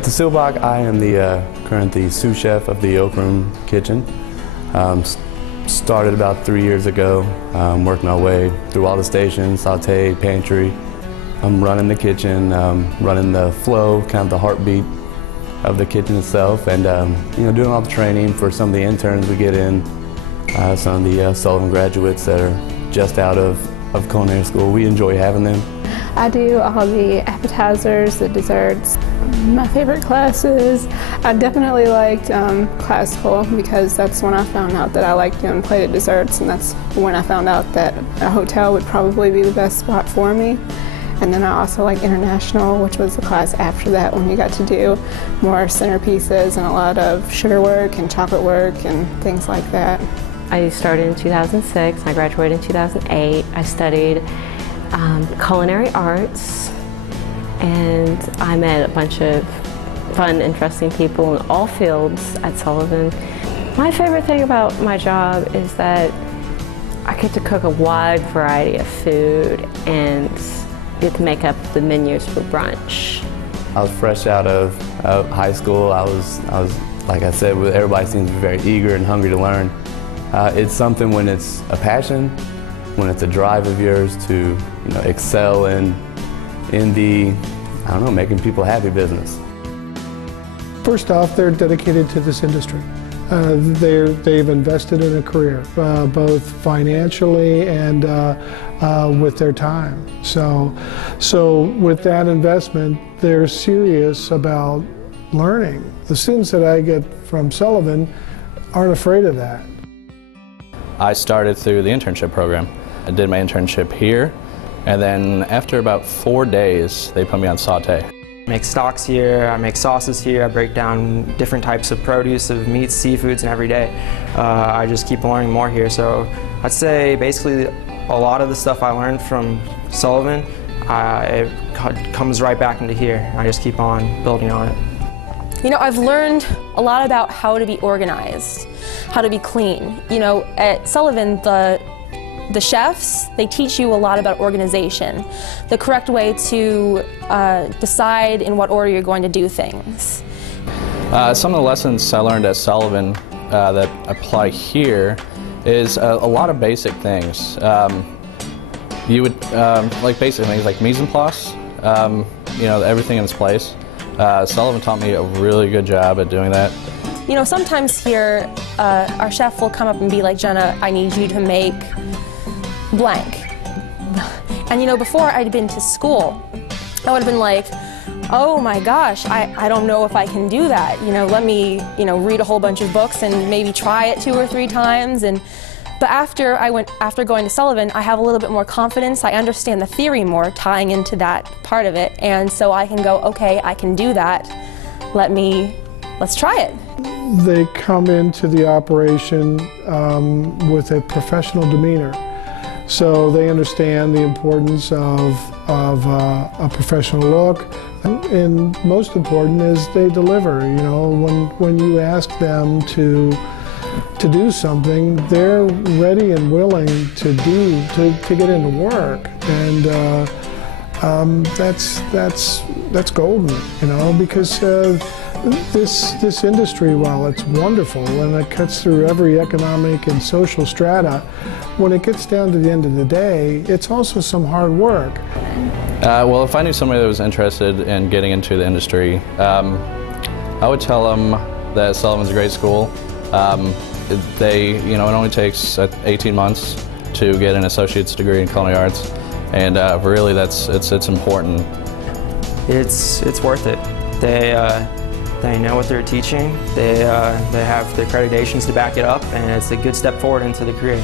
At the Seelbach, I am the current sous chef of the Oak Room Kitchen. Started about 3 years ago, working our way through all the stations, saute, pantry. I'm running the kitchen, running the flow, kind of the heartbeat of the kitchen itself, and doing all the training for some of the interns we get in, some of the Sullivan graduates that are just out of culinary school. We enjoy having them. I do all the appetizers, the desserts. My favorite classes, I definitely liked classical because that's when I found out that I liked doing plated desserts, and that's when I found out that a hotel would probably be the best spot for me. And then I also like international, which was the class after that when you got to do more centerpieces and a lot of sugar work and chocolate work and things like that. I started in 2006, I graduated in 2008. I studied culinary arts, and I met a bunch of fun, interesting people in all fields at Sullivan. My favorite thing about my job is that I get to cook a wide variety of food and get to make up the menus for brunch. I was fresh out of high school. I was, like I said, everybody seems to be very eager and hungry to learn. It's something when it's a passion, when it's a drive of yours to excel in the, I don't know, making people happy business. First off, they're dedicated to this industry. They've invested in a career, both financially and with their time. So with that investment, they're serious about learning. The students that I get from Sullivan aren't afraid of that. I started through the internship program. I did my internship here, and then after about 4 days, they put me on saute. I make stocks here, I make sauces here, I break down different types of produce, of meats, seafoods, and every day. I just keep learning more here, so I'd say basically a lot of the stuff I learned from Sullivan, it comes right back into here. I just keep on building on it. I've learned a lot about how to be organized, how to be clean. At Sullivan, the chefs, they teach you a lot about organization, the correct way to decide in what order you're going to do things. Some of the lessons I learned at Sullivan that apply here is a lot of basic things. You would like basic things like mise en place, everything in its place. Sullivan taught me a really good job at doing that. Sometimes here, our chef will come up and be like, Jenna, I need you to make blank. And before I'd been to school, I would have been like, oh my gosh, I don't know if I can do that. Let me, read a whole bunch of books and maybe try it 2 or 3 times. But after going to Sullivan, I have a little bit more confidence. I understand the theory more, tying into that part of it. And so I can go, okay, I can do that. Let's try it. They come into the operation with a professional demeanor. So they understand the importance of a professional look. And most important is they deliver. When you ask them to do something, they're ready and willing to get into work, and that's golden, because this industry, while it's wonderful and it cuts through every economic and social strata, when it gets down to the end of the day, it's also some hard work. Well, if I knew somebody that was interested in getting into the industry, I would tell them that Sullivan's a great school. It only takes 18 months to get an associate's degree in culinary arts, and really it's important. It's worth it. They know what they're teaching. They have the accreditations to back it up, and it's a good step forward into the career.